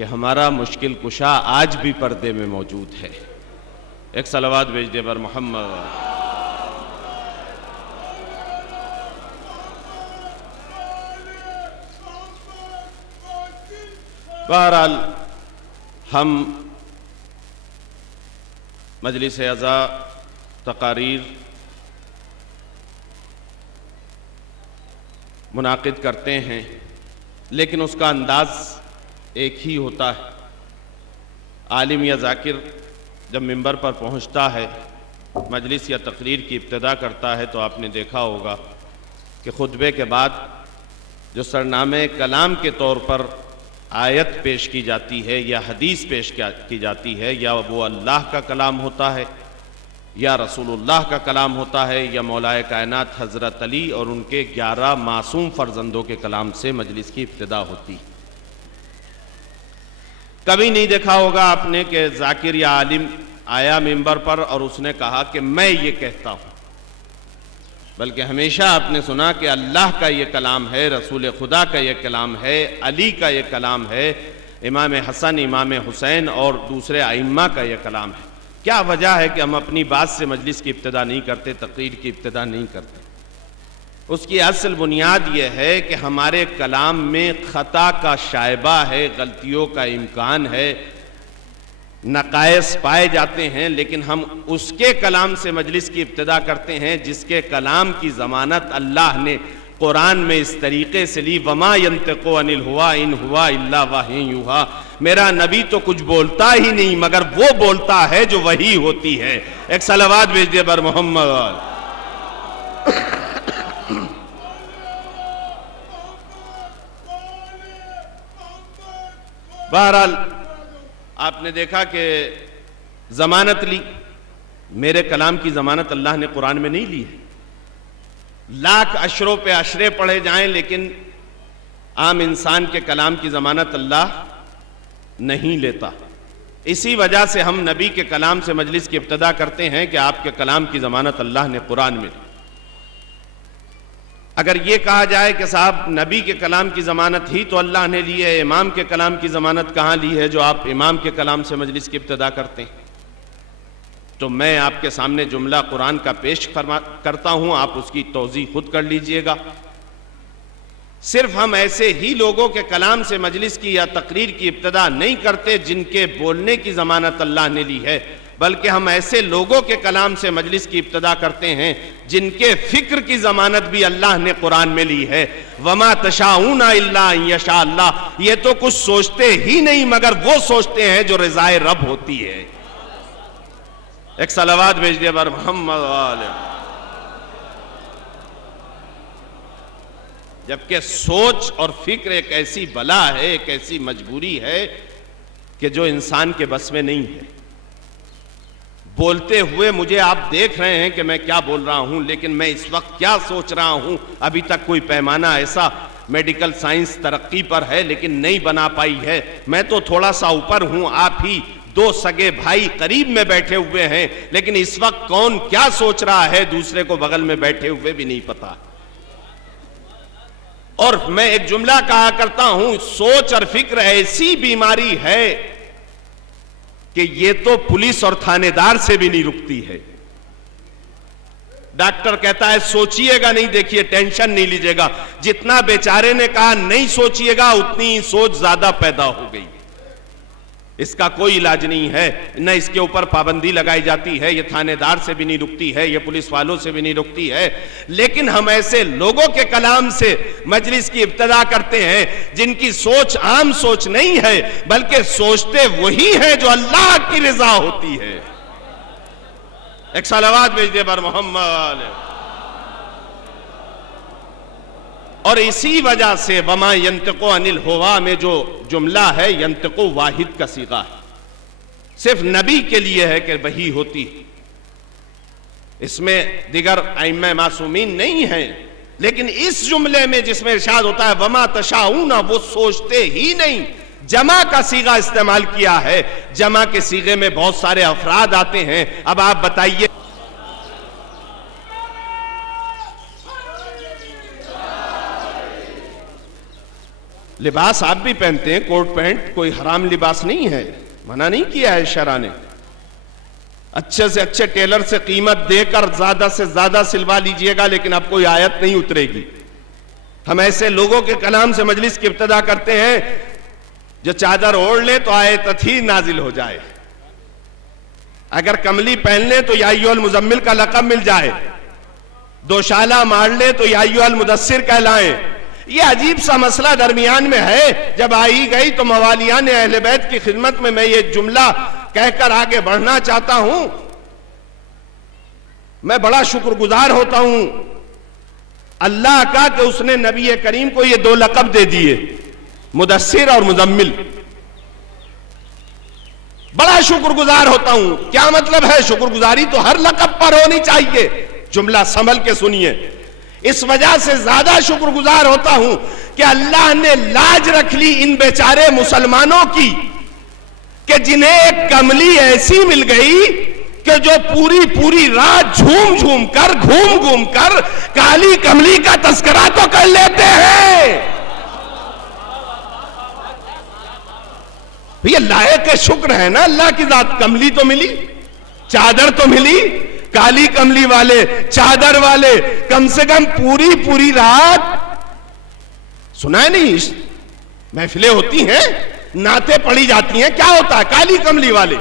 कि हमारा मुश्किल कुशा आज भी पर्दे में मौजूद है। एक सलावत भेज दे बर मोहम्मद। बहरहाल हम मजलिस अज़ा तकारीर मुनाकिद करते हैं, लेकिन उसका अंदाज़ एक ही होता है। आलिम या ज़ाकिर जब मिंबर पर पहुंचता है, मजलिस या तकरीर की इब्तिदा करता है, तो आपने देखा होगा कि खुतबे के बाद जो सरनामे कलाम के तौर पर आयत पेश की जाती है या हदीस पेश की जाती है, या वो अल्लाह का कलाम होता है या रसूलुल्लाह का कलाम होता है या मौलाए कायनात हज़रत अली और उनके 11 मासूम फ़र्जंदों के कलाम से मजलिस की इब्तिदा होती। कभी नहीं देखा होगा आपने कि ज़ाकिर या आलिम आया मिंबर पर और उसने कहा कि मैं ये कहता हूँ, बल्कि हमेशा आपने सुना कि अल्लाह का ये कलाम है, रसूल खुदा का ये कलाम है, अली का ये कलाम है, इमाम हसन, इमाम हुसैन और दूसरे आइम्मा का ये कलाम है। क्या वजह है कि हम अपनी बात से मजलिस की इब्तिदा नहीं करते, तकरीर की इब्तिदा नहीं करते? उसकी असल बुनियाद यह है कि हमारे कलाम में ख़ता का शायबा है, गलतियों का इम्कान है, नकायस पाए जाते हैं, लेकिन हम उसके कलाम से मजलिस की इब्तिदा करते हैं जिसके कलाम की ज़मानत अल्लाह ने कुरान में इस तरीके से ली, वमा यंतिक़ु अनिल हुवा इन हुवा इल्ला वही यूहा। मेरा नबी तो कुछ बोलता ही नहीं मगर वो बोलता है जो वही होती है। एक सलावत भेज दे बर मोहम्मद। बहरहाल आपने देखा कि जमानत ली, मेरे कलाम की जमानत अल्लाह ने कुरान में नहीं ली है। लाख अशरों पे अशरे पढ़े जाएं, लेकिन आम इंसान के कलाम की जमानत अल्लाह नहीं लेता। इसी वजह से हम नबी के कलाम से मजलिस की इब्तिदा करते हैं कि आपके कलाम की जमानत अल्लाह ने कुरान में ली। अगर ये कहा जाए कि साहब नबी के कलाम की ज़मानत ही तो अल्लाह ने ली है, इमाम के कलाम की ज़मानत कहाँ ली है जो आप इमाम के कलाम से मजलिस की इब्तिदा करते हैं, तो मैं आपके सामने जुमला कुरान का पेश करता हूँ, आप उसकी तौज़ीह खुद कर लीजिएगा। सिर्फ हम ऐसे ही लोगों के कलाम से मजलिस की या तकरीर की इब्तिदा नहीं करते जिनके बोलने की ज़मानत अल्लाह ने ली है, बल्कि हम ऐसे लोगों के कलाम से मजलिस की इब्तिदा करते हैं जिनके फिक्र की जमानत भी अल्लाह ने कुरान में ली है। वमा तशाऊना इल्ला अन यशा अल्लाह, ये तो कुछ सोचते ही नहीं मगर वो सोचते हैं जो रज़ाए रब होती है। एक सलावत भेज दिया बर मोहम्मद वाले। जबकि सोच और फिक्र एक ऐसी बला है, एक ऐसी मजबूरी है कि जो इंसान के बस में नहीं है। बोलते हुए मुझे आप देख रहे हैं कि मैं क्या बोल रहा हूं, लेकिन मैं इस वक्त क्या सोच रहा हूं, अभी तक कोई पैमाना ऐसा मेडिकल साइंस तरक्की पर है लेकिन नहीं बना पाई है। मैं तो थोड़ा सा ऊपर हूं, आप ही दो सगे भाई करीब में बैठे हुए हैं, लेकिन इस वक्त कौन क्या सोच रहा है दूसरे को बगल में बैठे हुए भी नहीं पता। और मैं एक जुमला कहा करता हूं, सोच और फिक्र ऐसी बीमारी है कि ये तो पुलिस और थानेदार से भी नहीं रुकती है। डॉक्टर कहता है सोचिएगा नहीं, देखिए टेंशन नहीं लीजिएगा, जितना बेचारे ने कहा नहीं सोचिएगा उतनी ही सोच ज्यादा पैदा हो गई। इसका कोई इलाज नहीं है, न इसके ऊपर पाबंदी लगाई जाती है, ये थानेदार से भी नहीं रुकती है, ये पुलिस वालों से भी नहीं रुकती है। लेकिन हम ऐसे लोगों के कलाम से मजलिस की इब्तिदा करते हैं जिनकी सोच आम सोच नहीं है, बल्कि सोचते वही है जो अल्लाह की रज़ा होती है। एक सलावत भेज दे बर मोहम्मद। और इसी वजह से वमा यंतिक़ु अनिल हुवा में जो जुमला है यंतिक़ु वाहिद का सीगा है, सिर्फ नबी के लिए है कि वही होती है, इसमें दिगर आइम्मा मासूमीन नहीं है। लेकिन इस जुमले में जिसमें इरशाद होता है वमा तशाऊना, वो सोचते ही नहीं, जमा का सीगा इस्तेमाल किया है। जमा के सीगे में बहुत सारे अफराद आते हैं। अब आप बताइए, लिबास आप भी पहनते हैं, कोट पैंट, कोई हराम लिबास नहीं है, मना नहीं किया है शरा ने। अच्छे से अच्छे टेलर से कीमत देकर ज्यादा से ज्यादा सिलवा लीजिएगा, लेकिन अब कोई आयत नहीं उतरेगी। हम ऐसे लोगों के कलाम से मजलिस की इब्तिदा करते हैं जो चादर ओढ़ ले तो आयत ही नाजिल हो जाए, अगर कमली पहन ले तो या अय्युहल मुजम्मिल का लक़ब मिल जाए, दोशाला मार ले तो या अय्युहल मुदस्सिर कहलाए। ये अजीब सा मसला दरमियान में है। जब आई गई तो मवालियान अहले बैत की खिदमत में मैं ये जुमला कहकर आगे बढ़ना चाहता हूं, मैं बड़ा शुक्रगुजार होता हूं अल्लाह का कि उसने नबी करीम को ये दो लक़ब दे दिए, मुदस्सिर और मुजम्मिल। बड़ा शुक्रगुजार होता हूं। क्या मतलब है? शुक्रगुजारी तो हर लक़ब पर होनी चाहिए। जुमला संभल के सुनिए। इस वजह से ज्यादा शुक्रगुजार होता हूं कि अल्लाह ने लाज रख ली इन बेचारे मुसलमानों की कि जिन्हें एक कमली ऐसी मिल गई कि जो पूरी पूरी रात झूम झूम कर, घूम घूम कर काली कमली का तस्करा तो कर लेते हैं। भैया लायक शुक्र है ना अल्लाह की जात। कमली तो मिली, चादर तो मिली, काली कमली वाले, चादर वाले कम से कम पूरी पूरी रात, सुना है नहीं, महफिलें होती हैं, नाते पढ़ी जाती हैं, क्या होता है? काली कमली वाले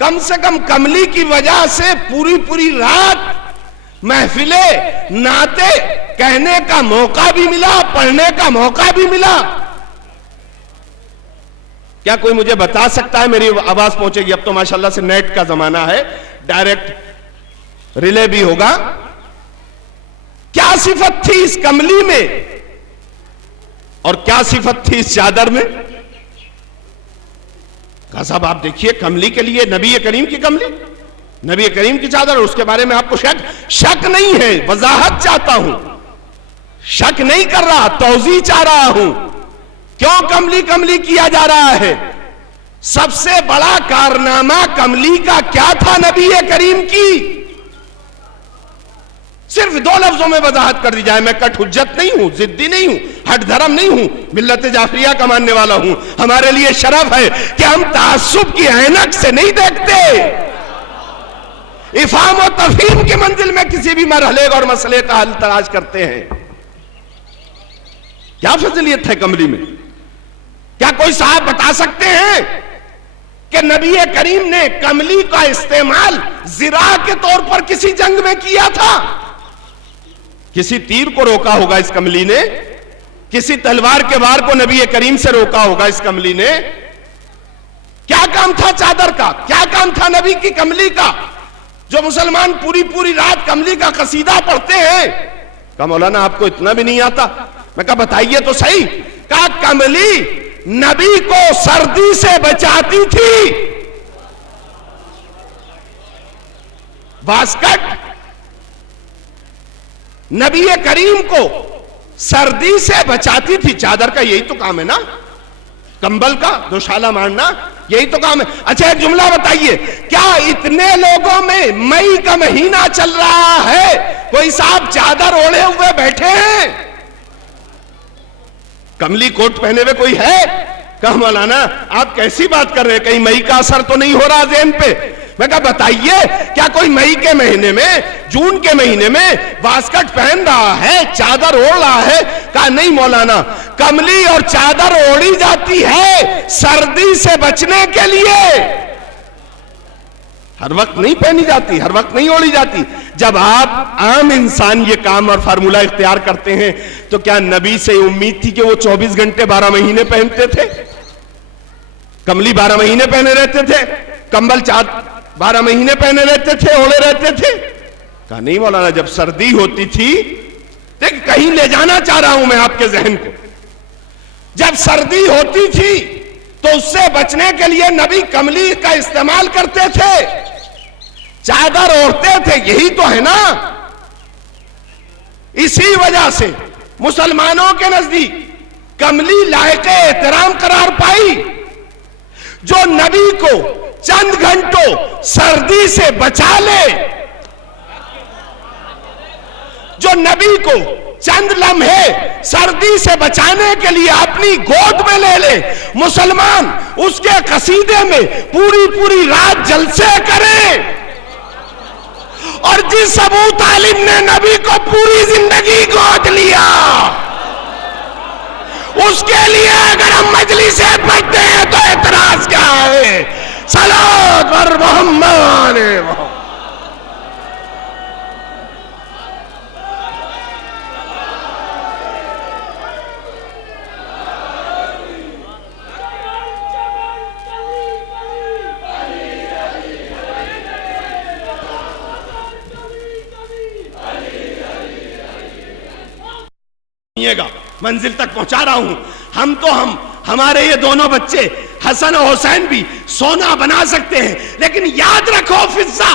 कम से कम कमली की वजह से पूरी पूरी रात महफिलें, नाते कहने का मौका भी मिला, पढ़ने का मौका भी मिला। क्या कोई मुझे बता सकता है? मेरी आवाज पहुंचेगी। अब तो माशाल्लाह से नेट का जमाना है, डायरेक्ट रिले भी होगा। क्या सिफत थी इस कमली में और क्या सिफत थी इस चादर में? कहा साहब आप देखिए, कमली के लिए नबी करीम की कमली, नबी करीम की चादर, उसके बारे में आपको शक नहीं है। वजाहत चाहता हूं, शक नहीं कर रहा, तौज़ीह चाह रहा हूं। क्यों कमली कमली किया जा रहा है? सबसे बड़ा कारनामा कमली का क्या था नबी करीम की? सिर्फ दो लफ्जों में वजाहत कर दी जाए। मैं कट हुज्जत नहीं हूं, जिद्दी नहीं हूं, हट धर्म नहीं हूं, मिल्लत जाफरिया का मानने वाला हूं। हमारे लिए शरफ है कि हम तासुब की ऐनक से नहीं देखते, इफाम और तफहीम की मंजिल में किसी भी मरहले और मसले का हल तलाश करते हैं। क्या फजीलियत है कमली में? क्या कोई साहब बता सकते हैं कि नबी करीम ने कमली का इस्तेमाल जिरा के तौर पर किसी जंग में किया था? किसी तीर को रोका होगा इस कमली ने, किसी तलवार के वार को नबी करीम से रोका होगा इस कमली ने। क्या काम था चादर का? क्या काम था नबी की कमली का? जो मुसलमान पूरी पूरी रात कमली का कसीदा पढ़ते हैं। कहा मौलाना आपको इतना भी नहीं आता? मैं कहा बताइए तो सही। कहा कमली नबी को सर्दी से बचाती थी। बास्कट नबी करीम को सर्दी से बचाती थी। चादर का यही तो काम है ना, कंबल का दोशाला मारना, यही तो काम है। अच्छा एक जुमला बताइए, क्या इतने लोगों में मई का महीना चल रहा है, कोई साहब चादर ओढ़े हुए बैठे हैं? कमली कोट पहने हुए कोई है? कहा मौलाना आप कैसी बात कर रहे हैं, कहीं मई का असर तो नहीं हो रहा ज़हन पे? मैं कहा बताइए, क्या कोई मई के महीने में, जून के महीने में वास्कट पहन रहा है, चादर ओढ़ रहा है? कहा नहीं मौलाना, कमली और चादर ओढ़ी जाती है सर्दी से बचने के लिए, हर वक्त नहीं पहनी जाती, हर वक्त नहीं ओढ़ी जाती। जब आप आम इंसान ये काम और फार्मूला इख्तियार करते हैं तो क्या नबी से उम्मीद थी कि वो 24 घंटे 12 महीने पहनते थे? कमली 12 महीने पहने रहते थे, कंबल 12 महीने पहने रहते थे, ओढ़े रहते थे? कहा नहीं मौलाना, जब सर्दी होती थी, देख कहीं ले जाना चाह रहा हूं मैं आपके जहन को, जब सर्दी होती थी तो उससे बचने के लिए नबी कमली का इस्तेमाल करते थे, चादर ओढ़ते थे, यही तो है ना। इसी वजह से मुसलमानों के नजदीक कमली लायक एहतराम करार पाई। जो नबी को चंद घंटों सर्दी से बचा ले, जो नबी को चंद लम्हे सर्दी से बचाने के लिए अपनी गोद में ले ले, मुसलमान उसके कसीदे में पूरी पूरी रात जलसे करे। और जिस अबू तालिब ने नबी को पूरी जिंदगी गोद लिया, उसके लिए अगर हम मजलिसें पढ़ते हैं तो एतराज क्या है? सलात वर मोहम्मद। मंजिल तक पहुंचा रहा हूं। हम हमारे ये दोनों बच्चे हसन और हुसैन भी सोना बना सकते हैं, लेकिन याद रखो फिजा,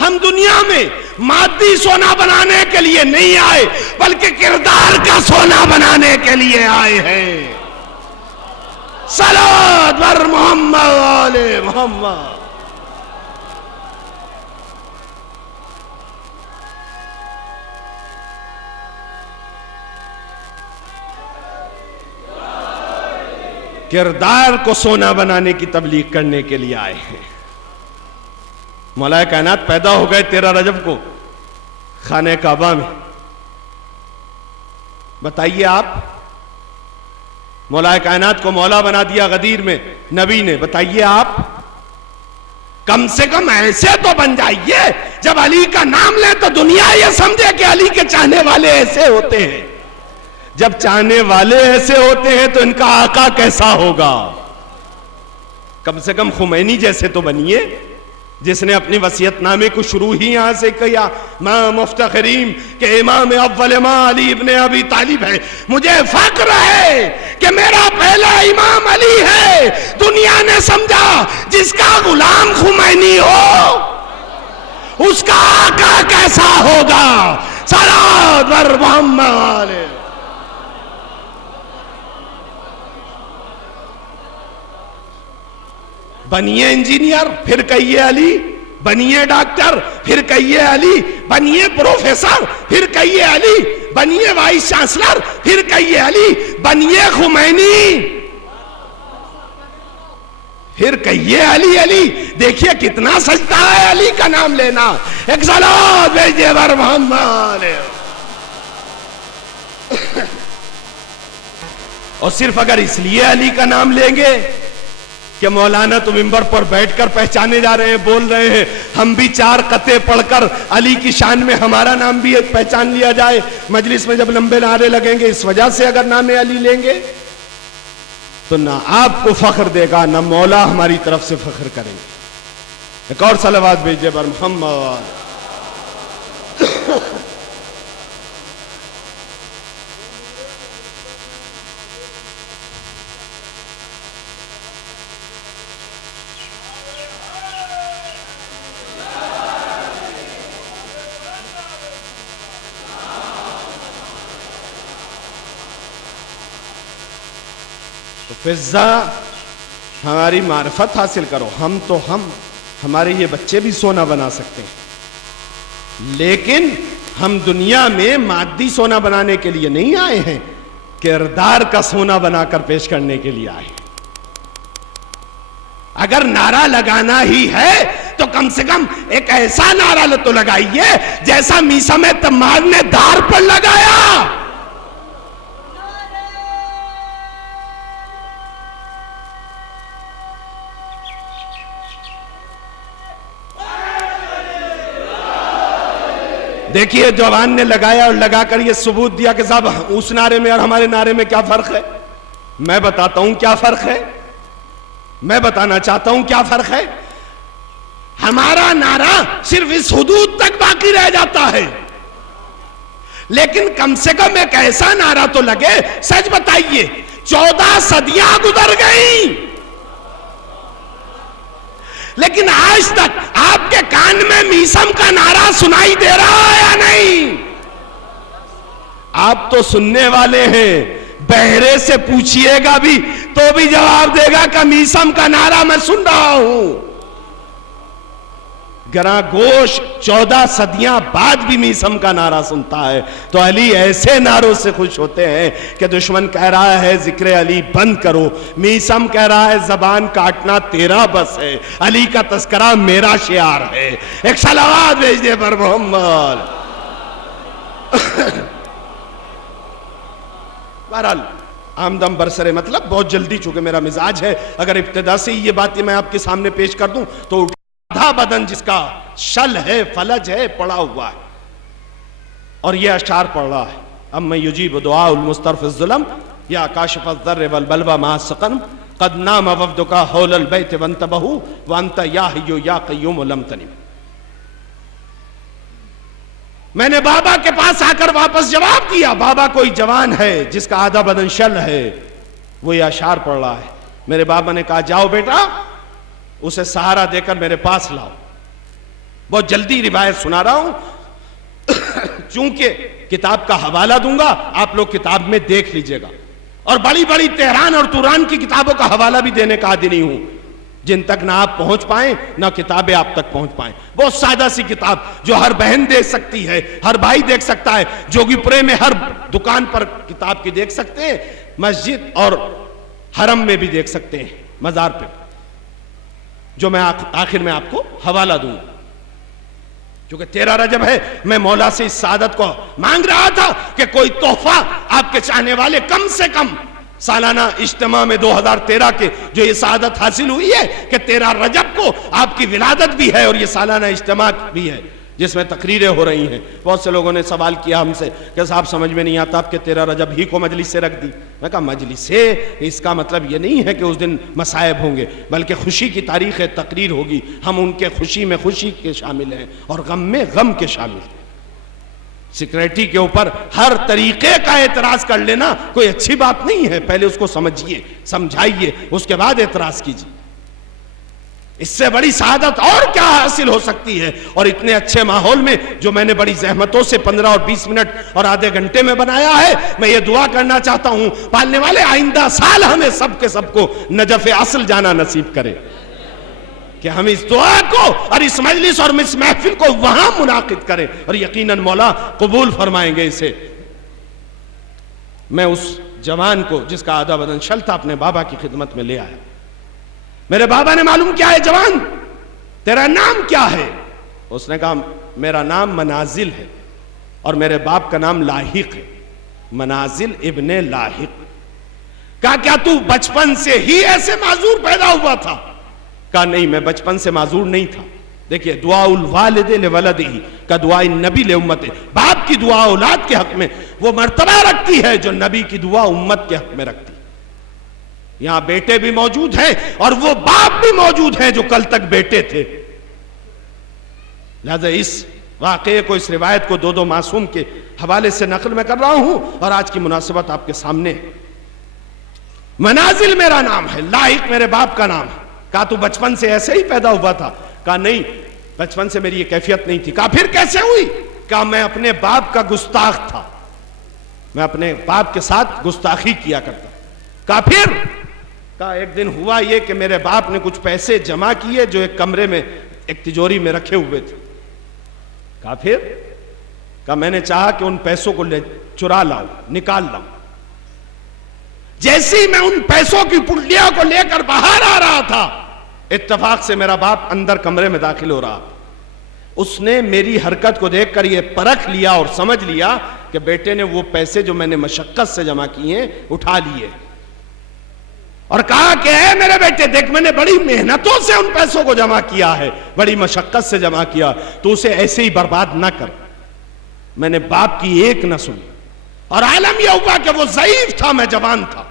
हम दुनिया में मादी सोना बनाने के लिए नहीं आए, बल्कि किरदार का सोना बनाने के लिए आए हैं। सलात वर मोहम्मद वाले मोहम्मद। किरदार को सोना बनाने की तबलीग करने के लिए आए हैं। मौला कायनात पैदा हो गए 13 रजब को खाने काबा में। बताइए आप, मौला कायनात को मौला बना दिया गदीर में नबी ने। बताइए आप, कम से कम ऐसे तो बन जाइए जब अली का नाम ले तो दुनिया ये समझे कि अली के चाहने वाले ऐसे होते हैं। जब चाहने वाले ऐसे होते हैं तो इनका आका कैसा होगा? कम से कम खुमैनी जैसे तो बनिए, जिसने अपनी वसीयतनामे को शुरू ही यहां से किया, मां मुफ्तखरीम के इमाम अव्वल मां अली इब्ने अबी तालिब है। मुझे फख्र है कि मेरा पहला इमाम अली है। दुनिया ने समझा जिसका गुलाम खुमैनी हो उसका आका कैसा होगा? सलात वर मोहम्मद। बनिए इंजीनियर, फिर कहिए अली। बनिए डॉक्टर, फिर कहिए अली। बनिए प्रोफेसर, फिर कहिए अली। बनिए वाइस चांसलर, फिर कहिए अली। बनिए खुमैनी, फिर कहिए अली अली। देखिए कितना सजता है अली का नाम लेना। एक सलात भेजिए वर मोहम्मद। और सिर्फ अगर इसलिए अली का नाम लेंगे कि मौलाना तो मिंबर पर बैठकर पहचाने जा रहे हैं, बोल रहे हैं, हम भी 4 कते पढ़कर अली की शान में हमारा नाम भी पहचान लिया जाए मजलिस में जब लंबे नारे लगेंगे, इस वजह से अगर नाम अली लेंगे तो ना आपको फख्र देगा ना मौला हमारी तरफ से फख्र करेंगे। एक और सलावत भेजिए बर मोहम्मद। तो फिजा हमारी मार्फत हासिल करो। हमारे ये बच्चे भी सोना बना सकते हैं, लेकिन हम दुनिया में मादी सोना बनाने के लिए नहीं आए हैं, किरदार का सोना बनाकर पेश करने के लिए आए। अगर नारा लगाना ही है तो कम से कम एक ऐसा नारा तो लगाइए जैसा मीसा में तम्मार ने दार पर लगाया। देखिए जवान ने लगाया और लगाकर ये सबूत दिया कि साहब उस नारे में और हमारे नारे में क्या फर्क है। मैं बताता हूं क्या फर्क है, मैं बताना चाहता हूं क्या फर्क है। हमारा नारा सिर्फ इस हुदूद तक बाकी रह जाता है, लेकिन कम से कम एक ऐसा नारा तो लगे। सच बताइए, 14 सदियां गुजर गई, लेकिन आज तक आपके कान में मीसम का नारा सुनाई दे रहा है या नहीं? आप तो सुनने वाले हैं, बहरे से पूछिएगा भी तो भी जवाब देगा कि मीसम का नारा मैं सुन रहा हूं। गरा गोश 14 सदियां बाद भी मीसम का नारा सुनता है। तो अली ऐसे नारों से खुश होते हैं कि दुश्मन कह रहा है जिक्र अली बंद करो, मीसम कह रहा है जबान काटना तेरा बस है, अली का तस्करा मेरा शियार है। एक सलावत भेज दे पर मोहम्मद। बहरहाल आमदम बरसरे मतलब बहुत जल्दी, चूंकि मेरा मिजाज है, अगर इब्तिदा से ही ये बात मैं आपके सामने पेश कर दूं तो आधा बदन जिसका शल है, फलज है, पड़ा हुआ है और ये अशार पढ़ रहा है। अब मैं युजीब दुआ उल मुस्तरफ़िज़्ज़ुलम या काशिफ़ अज़्ज़र्र वल बलवा मा सकन क़द नाम वफ़दुका हौलल बैत वंतबहु व अंत या हय्यु या क़य्यूम लम तनिम। मैंने बाबा के पास आकर वापस जवाब दिया, बाबा कोई जवान है जिसका आधा बदन शल है, वो ये अशार पढ़ रहा है। मेरे बाबा ने कहा जाओ बेटा उसे सहारा देकर मेरे पास लाओ। बहुत जल्दी रिवायत सुना रहा हूं चूंकि किताब का हवाला दूंगा, आप लोग किताब में देख लीजिएगा, और बड़ी बड़ी तेहरान और तुरान की किताबों का हवाला भी देने का आदी नहीं हूं, जिन तक ना आप पहुंच पाए ना किताबें आप तक पहुंच पाए। बहुत सादा सी किताब जो हर बहन देख सकती है, हर भाई देख सकता है, जोगीपुरे में हर दुकान पर किताब की देख सकते हैं, मस्जिद और हरम में भी देख सकते हैं, मजार पे, जो मैं आखिर में आपको हवाला दूंगा। क्योंकि 13 रजब है, मैं मौला से इस सादत को मांग रहा था कि कोई तोहफा आपके चाहने वाले कम से कम सालाना इज्तिमा में 2013 के जो ये सादत हासिल हुई है कि 13 रजब को आपकी विलादत भी है और ये सालाना इज्तिमा भी है जिसमें तकरीरें हो रही हैं। बहुत से लोगों ने सवाल किया हमसे कि साहब समझ में नहीं आता आपके 13 रजब ही को मजलिस से रख दी। मैं कहा मजलिस से इसका मतलब ये नहीं है कि उस दिन मसायब होंगे, बल्कि खुशी की तारीख है, तकरीर होगी, हम उनके खुशी में खुशी के शामिल हैं और गम में गम के शामिल हैं। सिक्योरिटी के ऊपर हर तरीके का एतराज कर लेना कोई अच्छी बात नहीं है, पहले उसको समझिए, समझाइए, उसके बाद एतराज कीजिए। इससे बड़ी शहादत और क्या हासिल हो सकती है। और इतने अच्छे माहौल में जो मैंने बड़ी जहमतों से 15 और 20 मिनट और आधे घंटे में बनाया है, मैं ये दुआ करना चाहता हूं पालने वाले आइंदा साल हमें सबके सबको नजफ असल जाना नसीब करे, कि हम इस दुआ को और इस मजलिस और इस महफिल को वहां मुनाकिद करें और यकीनन मौला कबूल फरमाएंगे इसे। मैं उस जवान को जिसका आधा बदन शल था अपने बाबा की खिदमत में ले आया। मेरे बाबा ने मालूम किया है, जवान तेरा नाम क्या है? उसने कहा मेरा नाम मनाजिल है और मेरे बाप का नाम लाहिक है, मनाजिल इब्ने लाहिक। कहा क्या तू बचपन से ही ऐसे माजूर पैदा हुआ था? कहा नहीं, मैं बचपन से माजूर नहीं था। देखिए दुआउल वालिद ले वलदिही का दुआ नबी ले उम्मत है। बाप की दुआ औलाद के हक में वो मर्तबा रखती है जो नबी की दुआ उम्मत के हक में रखती है। यहां बेटे भी मौजूद हैं और वो बाप भी मौजूद हैं जो कल तक बेटे थे। लिहाजा इस वाकये को, इस रिवायत को दो मासूम के हवाले से नकल में कर रहा हूं और आज की मुनासिबत आपके सामने है। मनाजिल मेरा नाम है, लाहिक मेरे बाप का नाम है। कहा तू बचपन से ऐसे ही पैदा हुआ था? कहा नहीं, बचपन से मेरी ये कैफियत नहीं थी। कहा फिर कैसे हुई? कहा मैं अपने बाप का गुस्ताख था, मैं अपने बाप के साथ गुस्ताखी किया करता। कहा फिर? कहा एक दिन हुआ ये कि मेरे बाप ने कुछ पैसे जमा किए जो एक कमरे में, एक तिजोरी में रखे हुए थे। कहा फिर? कहा मैंने चाहा कि उन पैसों को चुरा लाऊं, निकाल लाऊं। जैसे ही मैं उन पैसों की पुड़लियों को लेकर बाहर आ रहा था, इत्तेफाक से मेरा बाप अंदर कमरे में दाखिल हो रहा। उसने मेरी हरकत को देखकर यह परख लिया और समझ लिया कि बेटे ने वो पैसे जो मैंने मशक्कत से जमा किए उठा लिए, और कहा कि है मेरे बेटे देख, मैंने बड़ी मेहनतों से उन पैसों को जमा किया है, बड़ी मशक्कत से जमा किया, तो उसे ऐसे ही बर्बाद ना कर। मैंने बाप की एक न सुनी और आलम यह हुआ कि वो ज़ईफ था, मैं जवान था।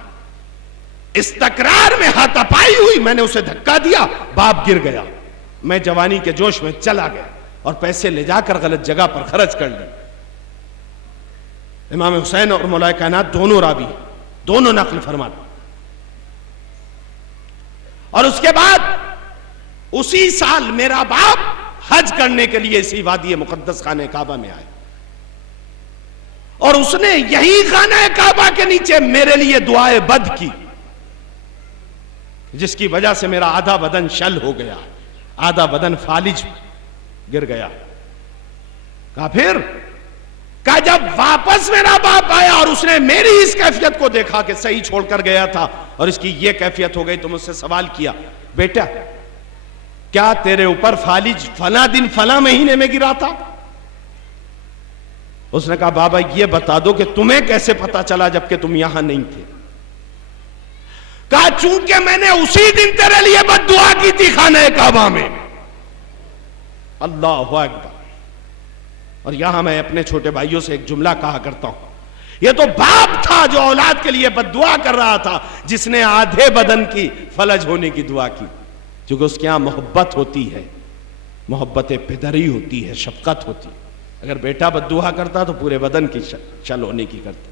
इस तकरार में हाथापाई हुई, मैंने उसे धक्का दिया, बाप गिर गया। मैं जवानी के जोश में चला गया और पैसे ले जाकर गलत जगह पर खर्च कर लिए। इमाम हुसैन और मौलाए कायनात दोनों रावी, दोनों नकल फरमाते। और उसके बाद उसी साल मेरा बाप हज करने के लिए इसी वादी मुकद्दस खाने काबा में आए और उसने यही खाने काबा के नीचे मेरे लिए दुआए बद की, जिसकी वजह से मेरा आधा बदन शल हो गया, आधा बदन फालिज। गिर गया। कहा फिर? कहा जब वापस मेरा बाप आया और उसने मेरी इस कैफियत को देखा कि सही छोड़कर गया था और इसकी ये कैफियत हो गई, तो मुझसे सवाल किया, बेटा क्या तेरे ऊपर फालिज फला दिन फला महीने में गिरा था? उसने कहा बाबा ये बता दो कि तुम्हें कैसे पता चला जबकि तुम यहां नहीं थे? कहा चूंकि मैंने उसी दिन तेरे लिए बद्दुआ की थी खाने काबा में। अल्लाहु अकबर। और यहां मैं अपने छोटे भाइयों से एक जुमला कहा करता हूं, यह तो बाप था जो औलाद के लिए बद्दुआ कर रहा था, जिसने आधे बदन की फलज होने की दुआ की, क्योंकि उसके यहां मोहब्बत होती है, मोहब्बत पिदरी होती है, शफकत होती है। अगर बेटा बद्दुआ करता तो पूरे बदन की चल होने की करता।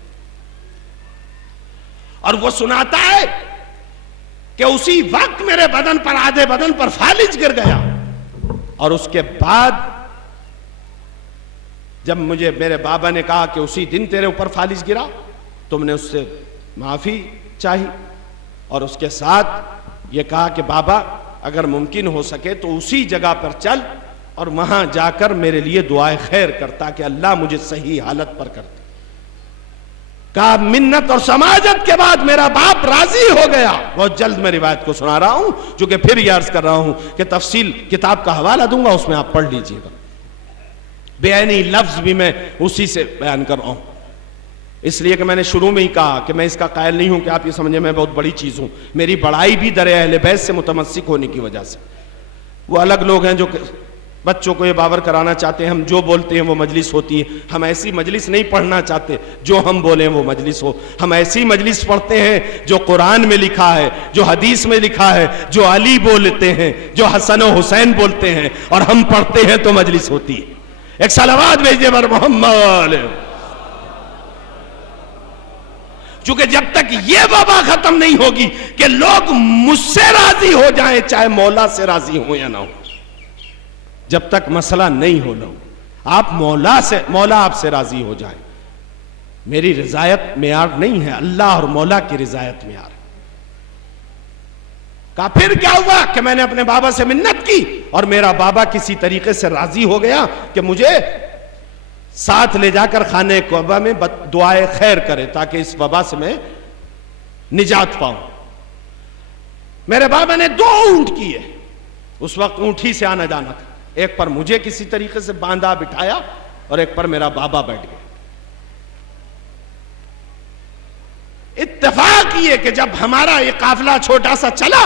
और वो सुनाता है कि उसी वक्त मेरे बदन पर, आधे बदन पर फालिज गिर गया, और उसके बाद जब मुझे मेरे बाबा ने कहा कि उसी दिन तेरे ऊपर फालिज गिरा, तुमने उससे माफी चाही और उसके साथ ये कहा कि बाबा अगर मुमकिन हो सके तो उसी जगह पर चल और वहां जाकर मेरे लिए दुआए खैर करता कि अल्लाह मुझे सही हालत पर कर दे। कहा मिन्नत और समाजत के बाद मेरा बाप राजी हो गया। बहुत जल्द मैं रिवायत को सुना रहा हूं, जो कि फिर यार्ज कर रहा हूं कि तफसील किताब का हवाला दूंगा, उसमें आप पढ़ लीजिएगा। बेआईनी लफ्ज भी मैं उसी से बयान कर रहा हूं, इसलिए कि मैंने शुरू में ही कहा कि मैं इसका कायल नहीं हूं कि आप ये समझे मैं बहुत बड़ी चीज हूं। मेरी बड़ाई भी दर अहले बैत से मुतमस्सिक होने की वजह से। वो अलग लोग हैं जो बच्चों को ये बावर कराना चाहते हैं हम जो बोलते हैं वो मजलिस होती है। हम ऐसी मजलिस नहीं पढ़ना चाहते जो हम बोलें वो मजलिस हो। हम ऐसी मजलिस पढ़ते हैं जो कुरान में लिखा है, जो हदीस में लिखा है, जो अली बोलते हैं, जो हसन और हुसैन बोलते हैं, और हम पढ़ते हैं तो मजलिस होती है। एक सलावत भेजिए बर मोहम्मद। क्योंकि जब तक ये वबा खत्म नहीं होगी कि लोग मुझसे राजी हो जाएं, चाहे मौला से राजी हो या ना हो, जब तक मसला नहीं हो लो, आप मौला आपसे राजी हो जाए। मेरी रिजायत मेयार नहीं है, अल्लाह और मौला की रिजायत मेयार। कहा फिर क्या हुआ कि मैंने अपने बाबा से मिन्नत की और मेरा बाबा किसी तरीके से राजी हो गया कि मुझे साथ ले जाकर खाने काबा में दुआए खैर करे ताकि इस वबा से मैं निजात पाऊं। मेरे बाबा ने 2 ऊंट किए। उस वक्त ऊंट ही से आना जाना था। एक पर मुझे किसी तरीके से बांधा बिठाया और एक पर मेरा बाबा बैठ गया। इत्तेफाक ये कि जब हमारा ये काफिला छोटा सा चला,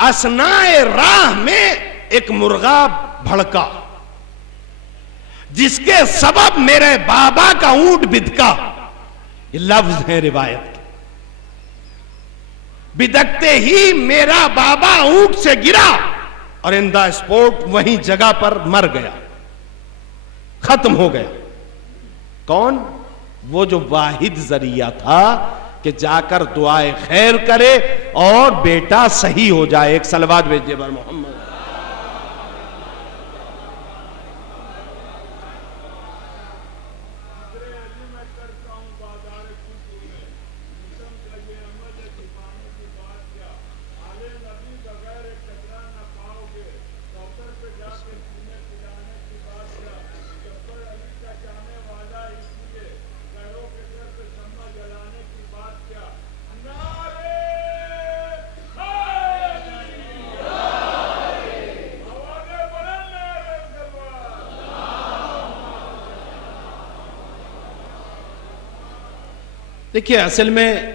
असनाए राह में एक मुर्गा भड़का, जिसके सबब मेरे बाबा का ऊंट बिदका। ये लफ्ज है रिवायत के। बिदकते ही मेरा बाबा ऊंट से गिरा और इन द स्पॉट वहीं जगह पर मर गया, खत्म हो गया। कौन? वो जो वाहिद जरिया था कि जाकर दुआए खैर करे और बेटा सही हो जाए। एक सलवात भेजिए बर मोहम्मद। देखिए असल में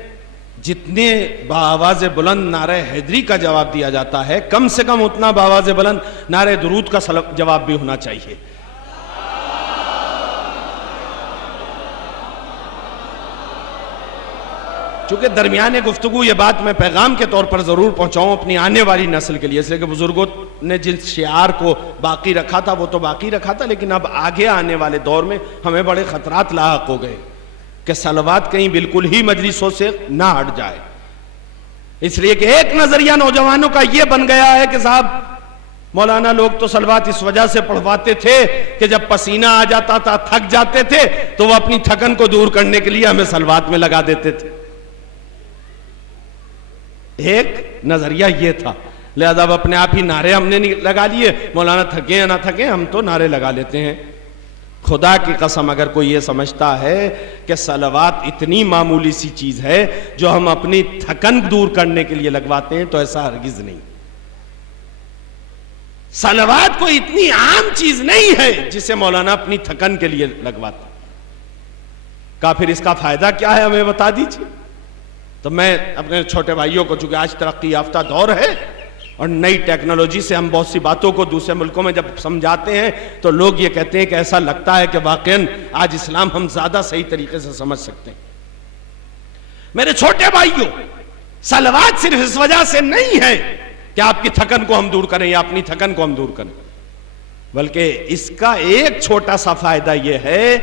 जितने बावाज़े बुलंद नारे हैदरी का जवाब दिया जाता है, कम से कम उतना बावाज़े बुलंद नारे दुरूद का जवाब भी होना चाहिए। चूंकि दरमियान गुफ्तगू ये बात मैं पैगाम के तौर पर जरूर पहुंचाऊं अपनी आने वाली नस्ल के लिए, इसलिए कि बुजुर्गों ने जिस शियार को बाकी रखा था वो तो बाकी रखा था, लेकिन अब आगे आने वाले दौर में हमें बड़े खतरात लाहक हो गए कि सलवात कहीं बिल्कुल ही मजलिसों से ना हट जाए। इसलिए कि एक नजरिया नौजवानों का यह बन गया है कि साहब मौलाना लोग तो सलवात इस वजह से पढ़वाते थे कि जब पसीना आ जाता था, थक जाते थे, तो वो अपनी थकन को दूर करने के लिए हमें सलवात में लगा देते थे। एक नजरिया यह था। लिहाजा अब अपने आप ही नारे हमने लगा लिए, मौलाना थके या ना थके, हम तो नारे लगा लेते हैं। खुदा की कसम, अगर कोई ये समझता है कि सलावात इतनी मामूली सी चीज है जो हम अपनी थकन दूर करने के लिए लगवाते हैं, तो ऐसा हरगिज नहीं। सलावात कोई इतनी आम चीज नहीं है जिसे मौलाना अपनी थकन के लिए लगवाते। का फिर इसका फायदा क्या है, हमें बता दीजिए। तो मैं अपने छोटे भाइयों को, चूंकि आज तरक्की याफ्ता दौर है और नई टेक्नोलॉजी से हम बहुत सी बातों को दूसरे मुल्कों में जब समझाते हैं तो लोग ये कहते हैं कि ऐसा लगता है कि वाकई आज इस्लाम हम ज्यादा सही तरीके से समझ सकते हैं। मेरे छोटे भाइयों, सलवात सिर्फ इस वजह से नहीं है कि आपकी थकन को हम दूर करें या अपनी थकन को हम दूर करें, बल्कि इसका एक छोटा सा फायदा यह है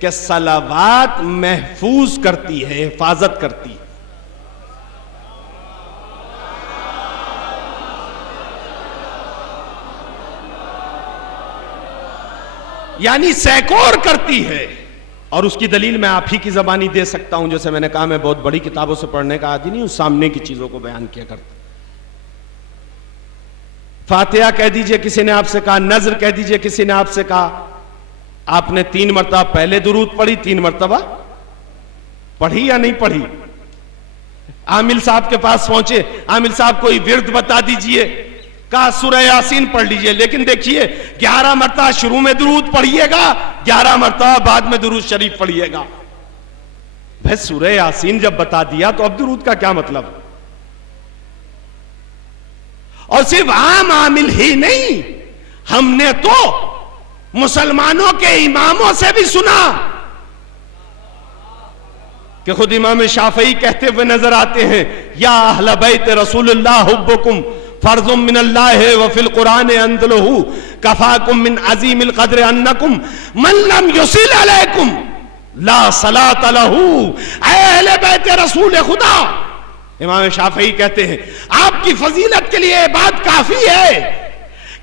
कि सलावात महफूज करती है, हिफाजत करती है। यानी सैकोर करती है। और उसकी दलील मैं आप ही की जबानी दे सकता हूं। जैसे मैंने कहा, मैं बहुत बड़ी किताबों से पढ़ने का आदी नहीं हूं, सामने की चीजों को बयान किया करता। फातिहा कह दीजिए किसी ने आपसे कहा, नज़र कह दीजिए किसी ने आपसे कहा, आपने 3 मरतबा पहले दुरूद पढ़ी, 3 मरतबा पढ़ी या नहीं पढ़ी? आमिल साहब के पास पहुंचे, आमिल साहब कोई विर्द बता दीजिए, कहा सूरह यासीन पढ़ लीजिए, लेकिन देखिए 11 मरतबा शुरू में दुरूद पढ़िएगा, 11 मरतबा बाद में दुरूद शरीफ पढ़िएगा। भाई सूरह यासीन जब बता दिया तो अब दुरूद का क्या मतलब? और सिर्फ आम आमिल ही नहीं, हमने तो मुसलमानों के इमामों से भी सुना कि खुद इमाम शाफई कहते हुए नजर आते हैं, या अहले बैत रसूलुल्लाह हुब्बुकुम फर्जुम मिनल्लाह व फिल कुरान अंदलहु कफाकुम मिन अजीमिल क़द्र अन्नकुम मन लम युसिल अलैकुम ला सलात लहू। अहले बैत रसूल खुदा, इमाम शाफई कहते हैं आपकी फजीलत के लिए बात काफी है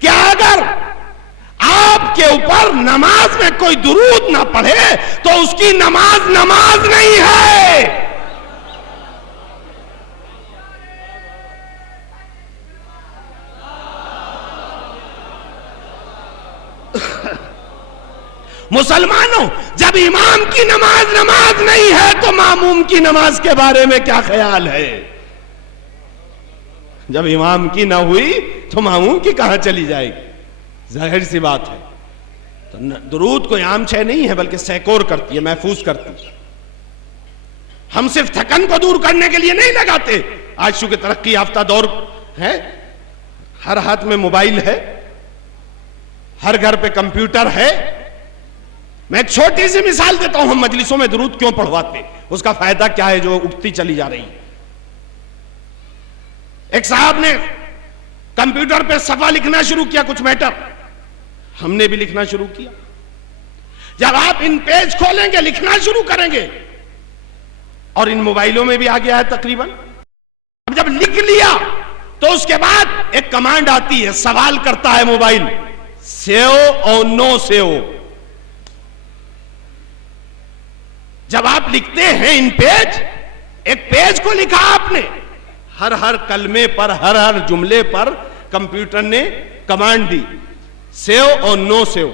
कि अगर आपके ऊपर नमाज में कोई दुरूद ना पढ़े तो उसकी नमाज नमाज नहीं है। मुसलमानों, जब इमाम की नमाज नमाज नहीं है तो मामूम की नमाज के बारे में क्या ख्याल है? जब इमाम की ना हुई तो मामूम की कहां चली जाएगी? जाहिर सी बात है। तो दुरूद कोई आम शय नहीं है, बल्कि सैकोर करती है, महफूज करती है। हम सिर्फ थकन को दूर करने के लिए नहीं लगाते। आज चूंकि तरक्की याफ्ता दौर है, हर हाथ में मोबाइल है, हर घर पे कंप्यूटर है। मैं एक छोटी सी मिसाल देता हूं, हम मजलिसों में दुरूद क्यों पढ़वाते, उसका फायदा क्या है जो उठती चली जा रही है। एक साहब ने कंप्यूटर पे सफा लिखना शुरू किया, कुछ मैटर, हमने भी लिखना शुरू किया। जब आप इन पेज खोलेंगे, लिखना शुरू करेंगे, और इन मोबाइलों में भी आ गया है तकरीबन। अब जब लिख लिया तो उसके बाद एक कमांड आती है, सवाल करता है मोबाइल, सेव और नो सेव। जब आप लिखते हैं इन पेज, एक पेज को लिखा आपने, हर हर कलमे पर, हर हर जुमले पर कंप्यूटर ने कमांड दी, सेव और नो सेव।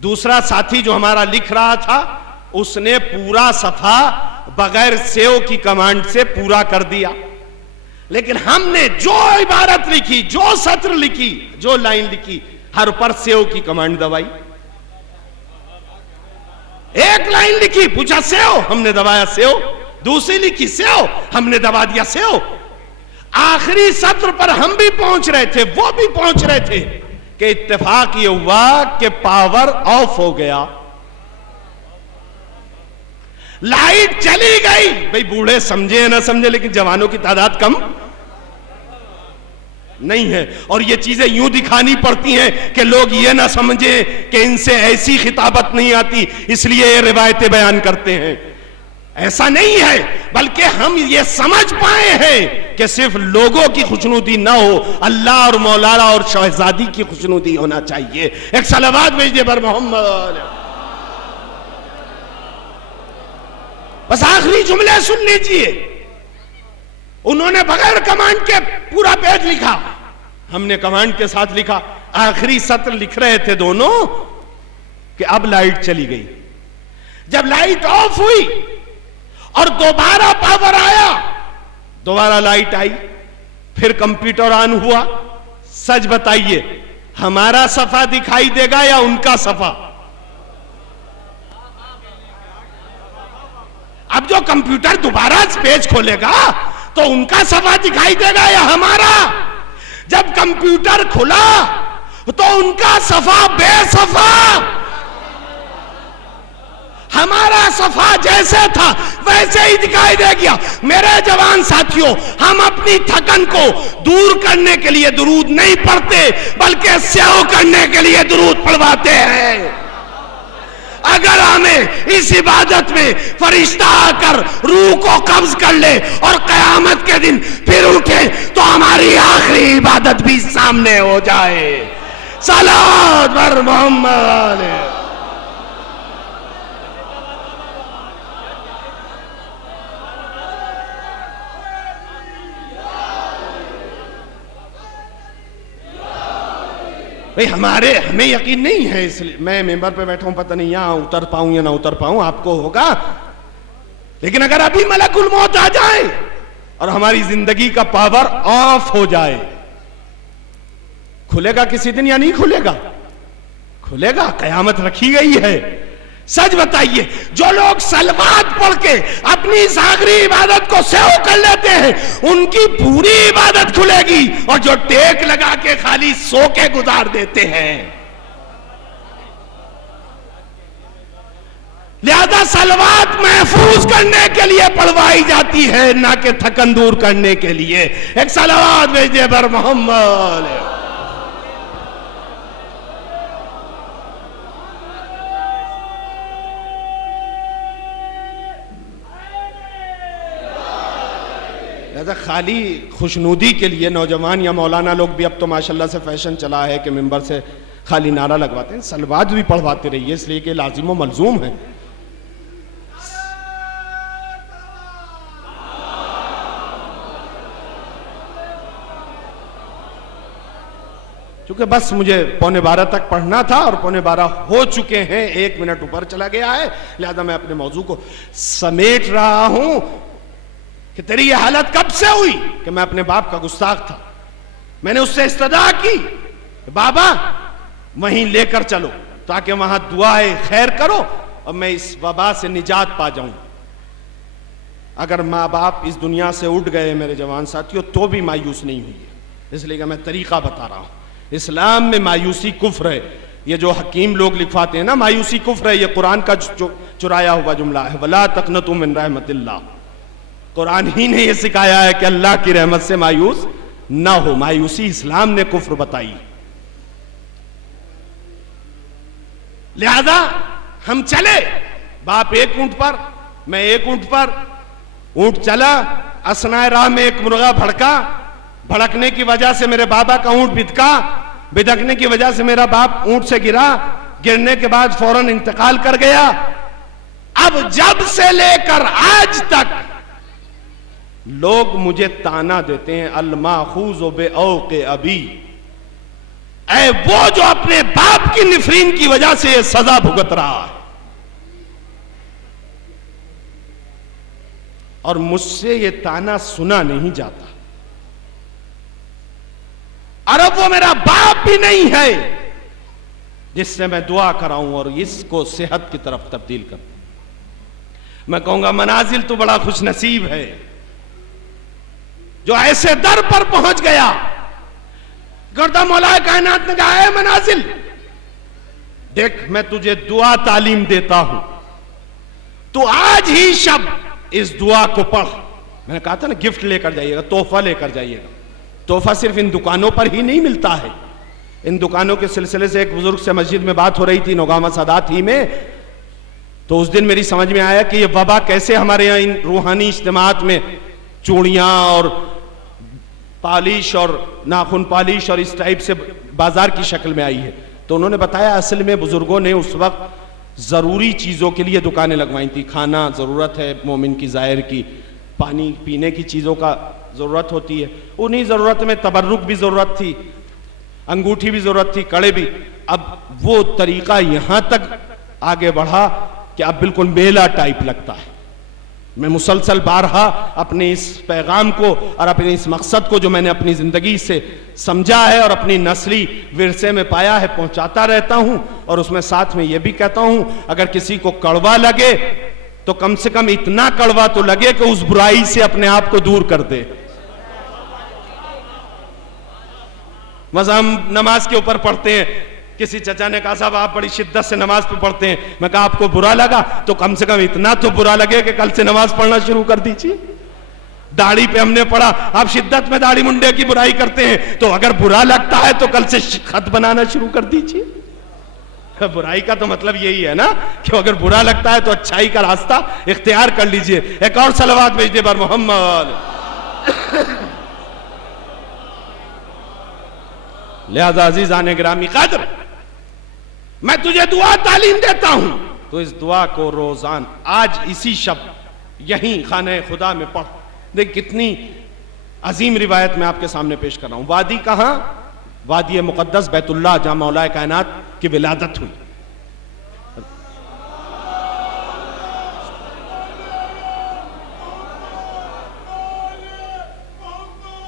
दूसरा साथी जो हमारा लिख रहा था, उसने पूरा सफा बगैर सेव की कमांड से पूरा कर दिया। लेकिन हमने जो इबारत लिखी, जो सत्र लिखी, जो लाइन लिखी, हर पर सेव की कमांड दबाई। एक लाइन लिखी, पूछा सेव, हमने दबाया सेव। दूसरी लिखी सेव, हमने दबा दिया सेव। आखिरी सत्र पर हम भी पहुंच रहे थे, वो भी पहुंच रहे थे कि इत्तेफाक ये हुआ कि पावर ऑफ हो गया, लाइट चली गई। भाई बूढ़े समझे या ना समझे, लेकिन जवानों की तादाद कम नहीं है। और ये चीजें यूं दिखानी पड़ती हैं कि लोग ये ना समझे कि इनसे ऐसी खिताबत नहीं आती, इसलिए ये रिवायतें बयान करते हैं। ऐसा नहीं है, बल्कि हम ये समझ पाए हैं कि सिर्फ लोगों की खुशनुदी ना हो, अल्लाह और मौलाना और शहजादी की खुशनुदी होना चाहिए। एक सलावत भेजिए पर मोहम्मद। बस आखिरी जुमले सुन लीजिए, उन्होंने बगैर कमांड के पूरा पेज लिखा, हमने कमांड के साथ लिखा। आखिरी सत्र लिख रहे थे दोनों कि अब लाइट चली गई। जब लाइट ऑफ हुई और दोबारा पावर आया, दोबारा लाइट आई, फिर कंप्यूटर ऑन हुआ। सच बताइए, हमारा सफा दिखाई देगा या उनका सफा? अब जो कंप्यूटर दोबारा पेज खोलेगा तो उनका सफा दिखाई देगा या हमारा? जब कंप्यूटर खुला तो उनका सफा बेसफा, हमारा सफा जैसे था वैसे ही दिखाई दे गया। मेरे जवान साथियों, हम अपनी थकन को दूर करने के लिए दुरूद नहीं पढ़ते, बल्कि स्याह करने के लिए दुरूद पढ़वाते हैं। अगर हमें इस इबादत में फरिश्ता आकर रूह को कब्ज कर ले और कयामत के दिन फिर उठे तो हमारी आखिरी इबादत भी सामने हो जाए। सलावत पर मोहम्मद। भाई हमें यकीन नहीं है, इसलिए मैं मेंबर पे बैठा हूं, पता नहीं यहां उतर पाऊं या ना उतर पाऊं, आपको होगा। लेकिन अगर अभी मलकुल मौत आ जाए और हमारी जिंदगी का पावर ऑफ हो जाए, खुलेगा किसी दिन या नहीं खुलेगा? खुलेगा। कयामत रखी गई है। सच बताइए, जो लोग सलवात पढ़ के अपनी इस आखिरी इबादत को सेव कर लेते हैं, उनकी पूरी इबादत खुलेगी, और जो टेक लगा के खाली सो के गुजार देते हैं। लिहाजा सलवात महफूज करने के लिए पढ़वाई जाती है, ना कि थकन दूर करने के लिए। एक सलवात भेजिए बर मोहम्मद। खाली खुशनुदी के लिए नौजवान या मौलाना लोग भी, अब तो माशाल्लाह से फैशन चला है कि मिंबर से खाली नारा लगवाते हैं, सलवात भी पढ़वाते रहिए, इसलिए कि लाजिम व मलजूम है। क्योंकि बस मुझे 11:15 तक पढ़ना था और 11:15 हो चुके हैं, 1 मिनट ऊपर चला गया है, लिहाजा मैं अपने मौजू को समेट रहा हूं कि तेरी ये हालत कब से हुई कि मैं अपने बाप का गुस्ताख था। मैंने उससे इस्तदा की, बाबा वहीं लेकर चलो ताकि वहां दुआए खैर करो और मैं इस वबा से निजात पा जाऊं। अगर माँ बाप इस दुनिया से उठ गए मेरे जवान साथियों, तो भी मायूस नहीं हुई है, इसलिए कि मैं तरीका बता रहा हूं। इस्लाम में मायूसी कुफ्र है। ये जो हकीम लोग लिखवाते हैं ना मायूसी कुफ्र है, ये कुरान का चुराया हुआ जुमला है। वला तक़नतू मिन रहमतिल्लाह, कुरान ही ने यह सिखाया है कि अल्लाह की रहमत से मायूस ना हो। मायूसी इस्लाम ने कुफ्र बताई। लिहाजा हम चले, बाप एक ऊंट पर, मैं एक ऊंट पर, ऊंट चला, असनाए राह में एक मुर्गा भड़का, भड़कने की वजह से मेरे बाबा का ऊंट बिदका, बिदकने की वजह से मेरा बाप ऊंट से गिरा, गिरने के बाद फौरन इंतकाल कर गया। अब जब से लेकर आज तक लोग मुझे ताना देते हैं, अल-माखूज़ बे-औक़े अबी, ऐ वो जो अपने बाप की निफरीन की वजह से ये सजा भुगत रहा है। और मुझसे ये ताना सुना नहीं जाता। और अब वो मेरा बाप भी नहीं है जिससे मैं दुआ कराऊं और इसको सेहत की तरफ तब्दील कर। मैं कहूंगा मनाजिल तो बड़ा खुशनसीब है जो ऐसे दर पर पहुंच गया। गर्दा मौलाए कायनात ने कहा है मनाजिल देख, मैं तुझे दुआ तालीम देता हूं, तो आज ही शब इस दुआ को पढ़। मैंने कहा था ना गिफ्ट लेकर जाइएगा, तोहफा लेकर जाइएगा। तोहफा सिर्फ इन दुकानों पर ही नहीं मिलता है। इन दुकानों के सिलसिले से एक बुजुर्ग से मस्जिद में बात हो रही थी नौगामा सादात ही में, तो उस दिन मेरी समझ में आया कि ये वबा कैसे हमारे यहाँ इन रूहानी इज्तिमात में चूड़ियां और पालिश और नाखून पालिश और इस टाइप से बाजार की शक्ल में आई है। तो उन्होंने बताया असल में बुजुर्गों ने उस वक्त जरूरी चीजों के लिए दुकानें लगवाई थी। खाना जरूरत है मोमिन की, जाहिर की, पानी पीने की चीजों का जरूरत होती है, उन्हीं जरूरत में तबर्रुक भी जरूरत थी, अंगूठी भी जरूरत थी, कड़े भी। अब वो तरीका यहां तक आगे बढ़ा कि अब बिल्कुल मेला टाइप लगता है। मैं मुसलसल बारहा अपने इस पैगाम को और अपने इस मकसद को जो मैंने अपनी जिंदगी से समझा है और अपनी नस्ली विरसे में पाया है पहुंचाता रहता हूं, और उसमें साथ में यह भी कहता हूं अगर किसी को कड़वा लगे तो कम से कम इतना कड़वा तो लगे कि उस बुराई से अपने आप को दूर कर दे। मज़ा हम नमाज के ऊपर पढ़ते हैं, किसी चचा ने कहा साहब आप बड़ी शिद्दत से नमाज पे पढ़ते हैं, मैं कहा आपको बुरा लगा तो कम से कम इतना तो बुरा लगे कि कल से नमाज पढ़ना शुरू कर दीजिए। दाढ़ी पे हमने पढ़ा, आप शिद्दत में दाढ़ी मुंडे की बुराई करते हैं, तो अगर बुरा लगता है तो कल से खत बनाना शुरू कर दीजिए। बुराई का तो मतलब यही है ना कि अगर बुरा लगता है तो अच्छाई का रास्ता इख्तियार कर लीजिए। एक और सलवात भेज दे बर मोहम्मद। लिहाजा अजीज़ान गिरामी कद्र, मैं तुझे दुआ तालीम देता हूं, तो इस दुआ को रोजान आज इसी शब्द यहीं खाने खुदा में पढ़। देख कितनी अजीम रिवायत मैं आपके सामने पेश कर रहा हूं। वादी कहां? वादी मुकद्दस बैतुल्लाह, जहां मौलाए कायनात की विलादत हुई।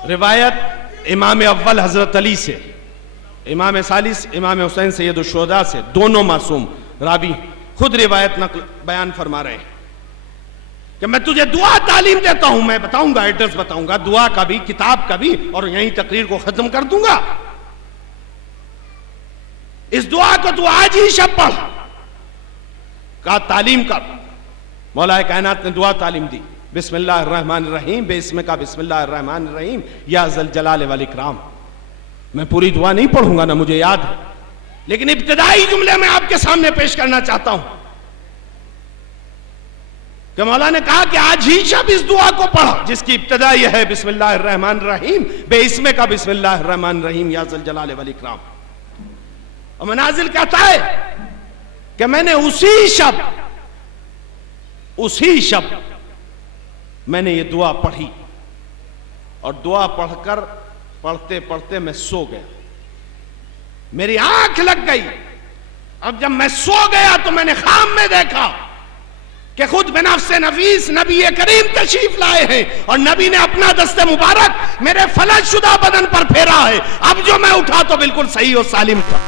रिवायत इमाम अव्वल हजरत अली से, इमाम सालिस इमाम हुसैन सैयद शुहदा से, दोनों मासूम रावी खुद रिवायत नकल बयान फरमा रहे हैं कि मैं तुझे दुआ तालीम देता हूं। मैं बताऊंगा, एड्रेस बताऊंगा, दुआ का भी, किताब का भी, और यहीं तकरीर को खत्म कर दूंगा। इस दुआ को तू आज ही शब पढ़, का तालीम कर। मौलाए कायनात ने दुआ तालीम दी, बिस्मिल्लाहिर्रहमानिर्रहीम, बेइस्म का बिस्मिल्लाहिर्रहमानिर्रहीम, या ज़ल जलाल वल इकराम। मैं पूरी दुआ नहीं पढ़ूंगा ना, मुझे याद है, लेकिन इब्तिदाई जुमले में आपके सामने पेश करना चाहता हूं कि मौला ने कहा कि आज ही शब इस दुआ को पढ़ो, जिसकी इब्तिदा यह है बिस्मिल्लाहिर्रहमानिर्रहीम, बेइस्म का बिस्मिल्लाहिर्रहमानिर्रहीम, या ज़ल जलाल वल इकराम। और मनाजिल कहता है कि मैंने उसी शब मैंने ये दुआ पढ़ी, और दुआ पढ़कर पढ़ते पढ़ते मैं सो गया, मेरी आंख लग गई। अब जब मैं सो गया तो मैंने ख्वाब में देखा कि खुद बिनफ्से नफीस नबी करीम तशरीफ लाए हैं, और नबी ने अपना दस्ते मुबारक मेरे फलजशुदा बदन पर फेरा है। अब जो मैं उठा तो बिल्कुल सही और सालिम था।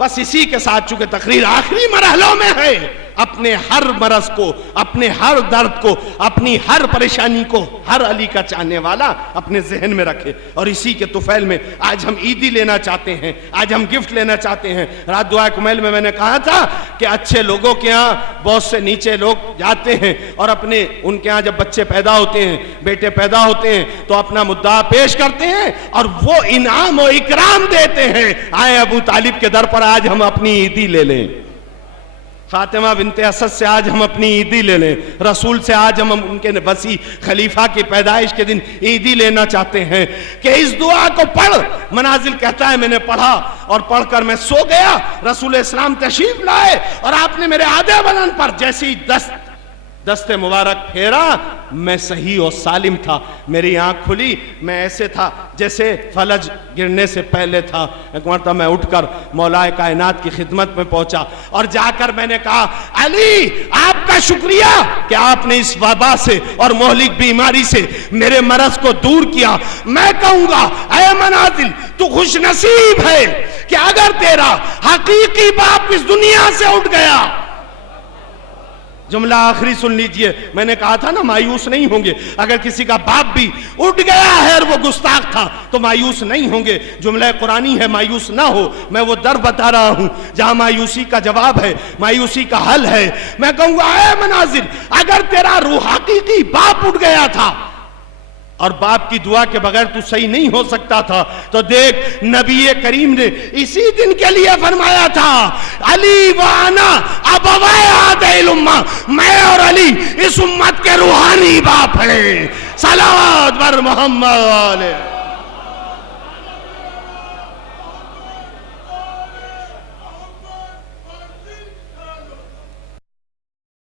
बस इसी के साथ चूंकि तकरीर आखिरी मरहलों में है, अपने हर मरज को, अपने हर दर्द को, अपनी हर परेशानी को हर अली का चाहने वाला अपने जहन में रखे। और इसी के तुफैल में आज हम ईदी लेना चाहते हैं, आज हम गिफ्ट लेना चाहते हैं। रात दुआ कुमैल में मैंने कहा था कि अच्छे लोगों के यहाँ बहुत से नीचे लोग जाते हैं और अपने उनके यहाँ जब बच्चे पैदा होते हैं, बेटे पैदा होते हैं, तो अपना मुद्दा पेश करते हैं और वो इनाम और इकराम देते हैं। आए अबू तालिब के दर पर आज हम अपनी ईदी ले लें, फातिमा बिनते असद से आज हम अपनी ईदी ले लें, रसूल से आज हम उनके वसी खलीफा की पैदाइश के दिन ईदी लेना चाहते हैं कि इस दुआ को पढ़। मनाजिल कहता है मैंने पढ़ा और पढ़कर मैं सो गया, रसूल इस्लाम तशरीफ लाए और आपने मेरे आधे बदन पर जैसी दस्ते मुबारक फेरा, मैं सही और सालिम था। मेरी आंख खुली, मैं ऐसे था जैसे फलज गिरने से पहले था। एक मरतबा मैं उठकर मौलाए कायनात की खिदमत में पहुंचा और जाकर मैंने कहा, अली आपका शुक्रिया कि आपने इस वबा से और मोहलिक बीमारी से मेरे मरज को दूर किया। मैं कहूंगा ऐ मनाजिल, तू खुशनसीब है कि अगर तेरा हकीकी बाप इस दुनिया से उठ गया। जुमला आखिरी सुन लीजिए, मैंने कहा था ना मायूस नहीं होंगे। अगर किसी का बाप भी उठ गया है और वो गुस्ताख था तो मायूस नहीं होंगे। जुमला कुरानी है, मायूस ना हो। मैं वो दर बता रहा हूं जहां मायूसी का जवाब है, मायूसी का हल है। मैं कहूंगा ऐ मनाजिल, अगर तेरा रूह हकीकी बाप उठ गया था और बाप की दुआ के बगैर तू सही नहीं हो सकता था, तो देख नबी करीम ने इसी दिन के लिए फरमाया था, अली व अना अबवाए हादिहिल उम्मा, मैं और अली इस उम्मत के रूहानी बाप हैं। सलावत बर मोहम्मद।